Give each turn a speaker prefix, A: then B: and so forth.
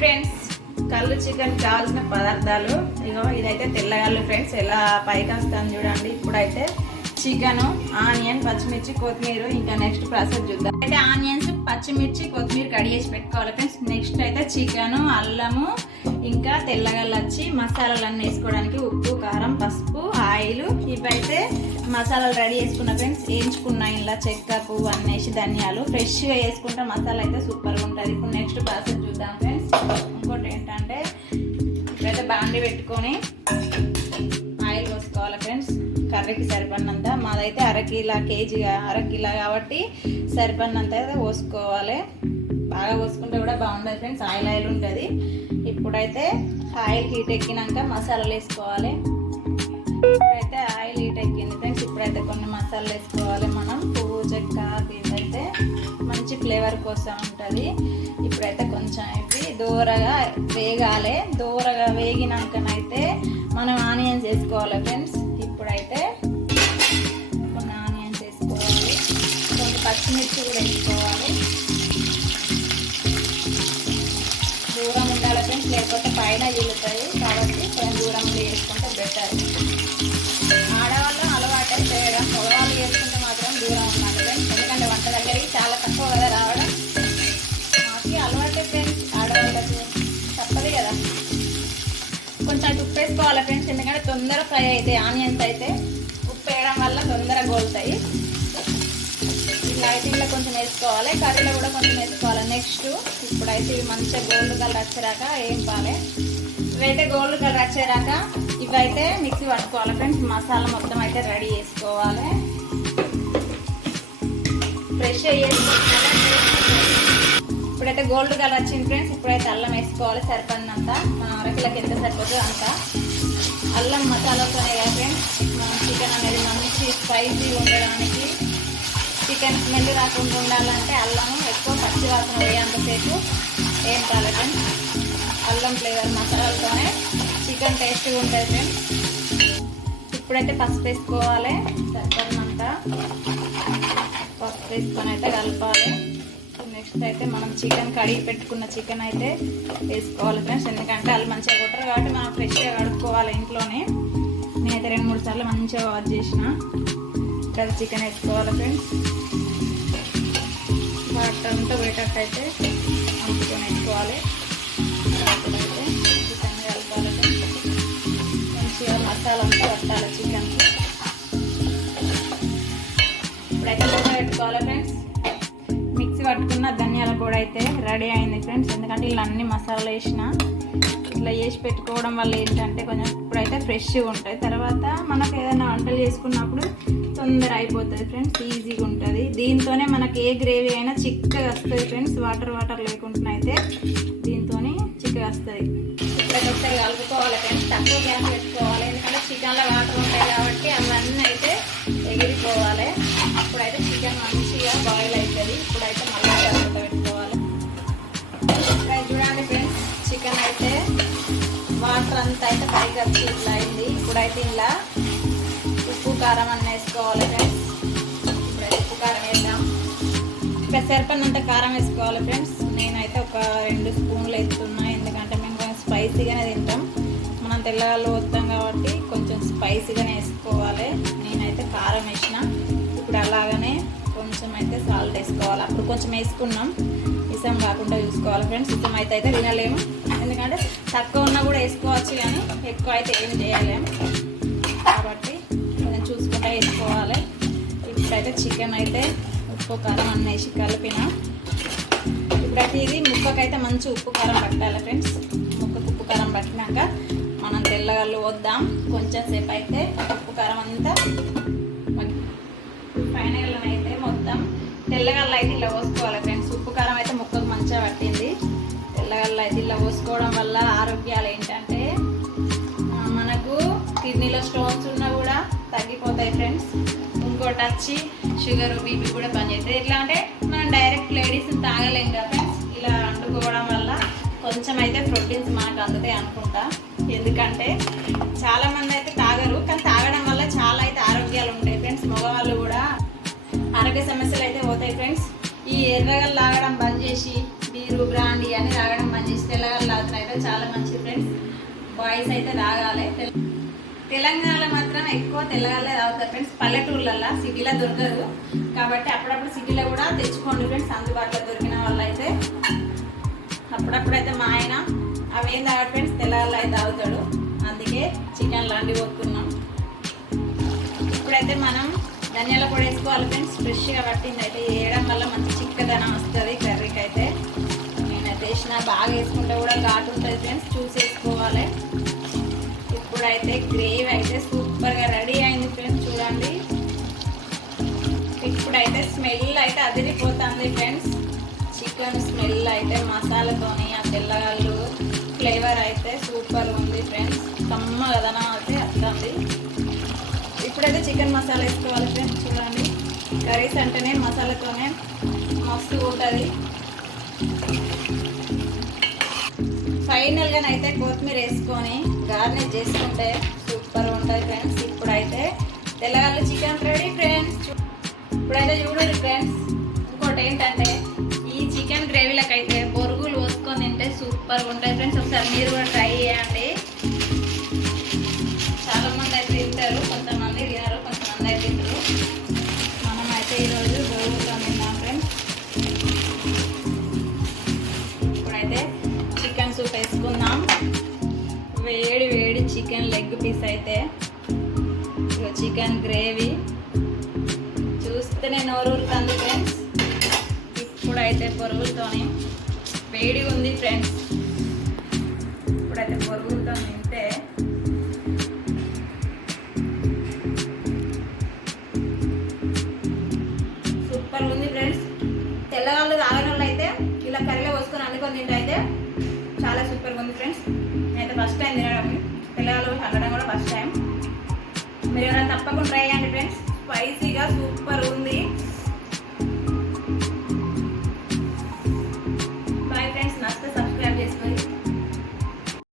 A: Friends కళ్ళు chicken కావాల్సిన పదార్థాలు. ఇగో ఇదైతే తెల్లగల్లు ఫ్రెండ్స్ ఎలా పైకి వస్తాను చూడండి. ఇప్పుడైతే చికెన్ ఆనియన్ పచ్చిమిర్చి కొత్తిమీర. ఇంకా నెక్స్ట్ ప్రాసెస్ చూద్దాం. అయితే ఆనియన్స్ పచ్చిమిర్చి కొత్తిమీర కడి చేసి పెట్టుకోవాలి ఫ్రెండ్స్ నెక్స్ట్ అయితే చికెన్ అల్లము ఇంకా తెల్లగల్లు వచ్చి మసాలాలన్నీ వేసుకోవడానికి ఉప్పు కారం పసుపు ఆయిల్. ఇవైతే మసాలాలు రెడీ చేసుకున్న ఫ్రెండ్స్ వేయించుకున్న ఇలా చెక్క పువ్వు అన్నీ ధనియాలు ఫ్రెష్గా వేసుకుంటే మసాలా అయితే సూపర్గా ఉంటుంది. ఇప్పుడు నెక్స్ట్ ప్రాసెస్ చూద్దాం ఫ్రెండ్స్. ఇంకోటి ఏంటంటే ఇప్పుడైతే బాండి పెట్టుకొని ఆయిల్ పోసుకోవాలి ఫ్రెండ్స్. కర్రీకి సరిపడినంత మాదైతే అరకిలా కేజీ అరకిలా కాబట్టి సరిపడినంత అయితే పోసుకోవాలి. బాగా పోసుకుంటే కూడా బాగుంటుంది ఫ్రెండ్స్ ఆయిల్ ఆయిల్ ఉంటుంది. ఇప్పుడైతే ఆయిల్ హీట్ ఎక్కినాక మసాలాలు వేసుకోవాలి. ఇప్పుడైతే ఆయిల్ హీట్ ఎక్కింది ఫ్రెండ్స్. ఇప్పుడైతే కొన్ని మసాలాలు వేసుకోవాలి మనం. పువ్వు చెక్క ఇదైతే మంచి ఫ్లేవర్ కోసం ఉంటుంది. ఇప్పుడైతే కొంచెం ఇవి దూరగా వేగాలి. దూరగా వేగినాకనైతే మనం ఆనియన్స్ వేసుకోవాలి ఫ్రెండ్స్. కొంచెం అది ఉప్పు వేసుకోవాలి ఫ్రెండ్స్. ఎందుకంటే తొందర ఫ్రై అవుతాయి ఆనియన్స్ అయితే ఉప్పు వేయడం వల్ల తొందర గోలుతాయి. ఇలా అయితే ఇలా కొంచెం వేసుకోవాలి. కర్రీలో కూడా కొంచెం వేసుకోవాలి. నెక్స్ట్ ఇప్పుడైతే ఇవి మంచిగా గోల్డ్ కలర్ వచ్చేరాక ఏం పాలే ఇవైతే గోల్డ్ కలర్ వచ్చేరాక ఇవైతే మిక్సీ పట్టుకోవాలి ఫ్రెండ్స్. మసాలా మొత్తం అయితే రెడీ చేసుకోవాలి. ఫ్రెష్ ఇప్పుడైతే గోల్డ్ కలర్ వచ్చింది ఫ్రెండ్స్ ఇప్పుడైతే అల్లం వేసుకోవాలి సరిపడినంత. మన అరకిలకి ఎంత సరిపోతుందో అంత. అల్లం మసాలాతోనే కదా ఫ్రెండ్స్ మనం చికెన్ అనేది మంచి స్పైసీ ఉండడానికి. చికెన్ స్మెల్ రాకుండా ఉండాలంటే అల్లం ఎక్కువ పచ్చి వాసన వేయంతసేపు ఏం కాలేదు ఫ్రెండ్స్ అల్లం ఫ్లేవర్ మసాలాలతోనే చికెన్ టేస్ట్గా ఉంటుంది ఫ్రెండ్స్ ఇప్పుడైతే పసుపు వేసుకోవాలి సరిపడినంత. పసుపు వేసుకొని అయితే కలపాలి. నెక్స్ట్ అయితే మనం చికెన్ కడిగి పెట్టుకున్న చికెన్ అయితే వేసుకోవాలి ఫ్రెండ్స్ ఎందుకంటే వాళ్ళు మంచిగా కొట్టరు కాబట్టి మనం ఫ్రెష్గా కడుక్కోవాలి ఇంట్లోనే. నేనైతే రెండు మూడు సార్లు మంచిగా వాష్ చేసిన. ఇక్కడ చికెన్ వేసుకోవాలి ఫ్రెండ్స్ వాటర్ అంతా పోయేటట్టు అయితే అంచుకొని వేసుకోవాలి. చికెన్ కలపాలి మంచిగా మసాలా అంతా పట్టాలి చికెన్కి. ఇప్పుడైతే పెట్టుకోవాలి ఫ్రెండ్స్ పట్టుకున్న ధనియాల పొడి అయితే రెడీ అయింది ఫ్రెండ్స్. ఎందుకంటే ఇలా అన్ని మసాలాలు వేసిన ఇట్లా వేసి పెట్టుకోవడం వల్ల ఏంటంటే కొంచెం ఇప్పుడైతే ఫ్రెష్గా ఉంటాయి తర్వాత మనకు ఏదైనా వంటలు చేసుకున్నప్పుడు తొందర అయిపోతుంది ఫ్రెండ్స్ ఈజీగా ఉంటుంది. దీంతోనే మనకి ఏ గ్రేవీ అయినా చిక్కగా వస్తుంది ఫ్రెండ్స్. వాటర్ వాటర్ లేకుండా అయితే దీంతో చిక్కగా వస్తుంది. ఇప్పుడైతే కలుపుకోవాలి ఫ్రెండ్స్. తక్కువ గ్యాస్ పెట్టుకోవాలి. ఎందుకంటే చికెన్లో వాటర్ ఉంటాయి కాబట్టి అవన్నీ పైకి వచ్చి ఇట్లా అయింది ఇప్పుడైతే ఇలా ఉప్పు కారం అన్న వేసుకోవాలి ఫ్రెండ్స్. ఇప్పుడైతే ఉప్పు కారం వేద్దాం. ఇంకా సరిపడినంత కారం వేసుకోవాలి ఫ్రెండ్స్. నేనైతే ఒక రెండు స్పూన్లు వేస్తున్నా. ఎందుకంటే మేము కొంచెం స్పైసీగానే తింటాం. మనం తెల్లగాళ్ళు వస్తాం కాబట్టి కొంచెం స్పైసీగానే వేసుకోవాలి. నేనైతే కారం వేసిన. ఇప్పుడు అలాగనే కొంచెం అయితే సాల్ట్ వేసుకోవాలి. అప్పుడు కొంచెం వేసుకున్నాం. ఇసం కాకుండా చూసుకోవాలి ఫ్రెండ్స్. ఇష్టం అయితే అయితే తినలేము. ఎందుకంటే తక్కువ ఉన్నా కూడా వేసుకోవచ్చు కానీ ఎక్కువ అయితే ఏం చేయలేము కాబట్టి కొంచెం చూసుకుంటా వేసుకోవాలి. ఇప్పుడైతే చికెన్ అయితే ఉప్పు కారం అన్నీ వేసి కలిపిన. ఇప్పుడైతే ఇది ముక్కకైతే మంచి ఉప్పు కారం పట్టాలి ఫ్రెండ్స్. ముక్కకు ఉప్పు కారం పట్టినాక మనం తెల్లగల్లు వద్దాం. కొంచెం సేపు అయితే ఉప్పు కారం అంతా ఫైనల్ అయితే మొత్తం తెల్లగల్ల అయితే ఇలా పోసుకోవాలి ఫ్రెండ్స్. ఉప్పు కారం అయితే ముక్కకు మంచిగా పట్టింది. తెల్లగల్ల అయితే ఇలా పోసుకోవడం వల్ల ఆరోగ్యాలు ఏంటంటే కిడ్నీలో స్టోన్స్ ఉన్నా కూడా తగ్గిపోతాయి ఫ్రెండ్స్ ఇంకోటి వచ్చి షుగర్ బీపీ కూడా పనిచేస్తుంది ఎట్లా అంటే మనం డైరెక్ట్ లేడీస్ తాగలేం కదా ఫ్రెండ్స్ ఇలా అంటుకోవడం వల్ల కొంచెం అయితే ప్రోటీన్స్ మనకు అందుతాయి అనుకుంటా. ఎందుకంటే చాలా మంది అయితే తాగరు కానీ తాగడం వల్ల చాలా అయితే ఆరోగ్యాలు ఉంటాయి ఫ్రెండ్స్ మగవాళ్ళు కూడా ఆరోగ్య సమస్యలు అయితే పోతాయి ఫ్రెండ్స్ ఈ ఎర్రగలు లాగడం బంద్ చేసి బీరు బ్రాండీ అని తాగడం మంచి తెల్లగారు తాగుతారు అయితే చాలా మంచిది ఫ్రెండ్స్ బాయ్స్ అయితే తాగాలి. తెలంగాణలో మాత్రం ఎక్కువ తెలంగాణలో తాగుతారు ఫ్రెండ్స్ పల్లెటూర్లలో సిటీలో దొరకదు. కాబట్టి అప్పుడప్పుడు సిటీలో కూడా తెచ్చుకోండి ఫ్రెండ్స్ అందుబాటులో దొరికిన వాళ్ళు అయితే అప్పుడప్పుడైతే మా ఆయన అవేం తాగడు ఫ్రెండ్స్ తెలంగాణలో అయితే తాగుతాడు. అందుకే చికెన్ లాంటివి వస్తున్నాం ఇప్పుడైతే మనం ధనియాల పొడి వేసుకోవాలి ఫ్రెండ్స్ ఫ్రెష్గా పట్టింది అయితే వేయడం వల్ల మంచి చిక్కదనం వస్తుంది కర్రీకి అయితే నేనైతే వేసిన బాగా వేసుకుంటే కూడా ఘాటు ఉంటుంది ఫ్రెండ్స్ చూసే స్మెల్ అయితే అదిరిపోతుంది ఫ్రెండ్స్. చికెన్ స్మెల్ అయితే మసాలాతోని ఆ తెల్లగాళ్ళు ఫ్లేవర్ అయితే సూపర్ ఉంది ఫ్రెండ్స్. కమ్మ కదనం అయితే వస్తుంది ఇప్పుడైతే చికెన్ మసాలా వేసుకోవాలి ఫ్రెండ్స్ చూడండి. కర్రీస్ అంటేనే మసాలాతోనే మస్తు ఉంటుంది. ఫైనల్గా అయితే కొత్తిమీర వేసుకొని గార్నిష్ చేసుకుంటే సూపర్ ఉంటుంది ఫ్రెండ్స్. ఇప్పుడైతే తెల్లగల్లు చికెన్ రెడీ. ఇంకోటి ఏంటంటే ఈ చికెన్ గ్రేవీలకు అయితే బొరుగులు పోసుకొని తింటే సూపర్ ఉంటాయి ఫ్రెండ్స్ ఒకసారి మీరు కూడా ట్రై చేయండి. చాలా మంది అయితే తింటారు కొంతమంది తినరు కొంతమంది అయితే తింటారు. మనం అయితే ఈరోజు బొరుగులు తిన్నాం ఫ్రెండ్స్ ఇప్పుడైతే చికెన్ సూప్ వేసుకుందాం. వేడి వేడి చికెన్ లెగ్ పీస్ అయితే. చికెన్ గ్రేవీ చూస్తేనే నోరూరుతుంది. ఊరుతాను ఇప్పుడైతే పొరుగులతోనే వేడి ఉంది ఫ్రెండ్స్. ఇప్పుడైతే పొరుగులతో తింటే సూపర్ ఉంది ఫ్రెండ్స్. తెల్లవాళ్ళు తాగని వాళ్ళు అయితే ఇలా కర్రీలో పోసుకొని అనుకొని తింటే అయితే చాలా సూపర్గా ఉంది ఫ్రెండ్స్. నేనైతే ఫస్ట్ టైం తినడం. తెల్లవాళ్ళు తగ్గడం కూడా ఫస్ట్ టైం. మీరు ఎవరైనా తప్పకుండా ట్రై చేయండి ఫ్రెండ్స్. స్పైసీగా సూపర్ ఉంది.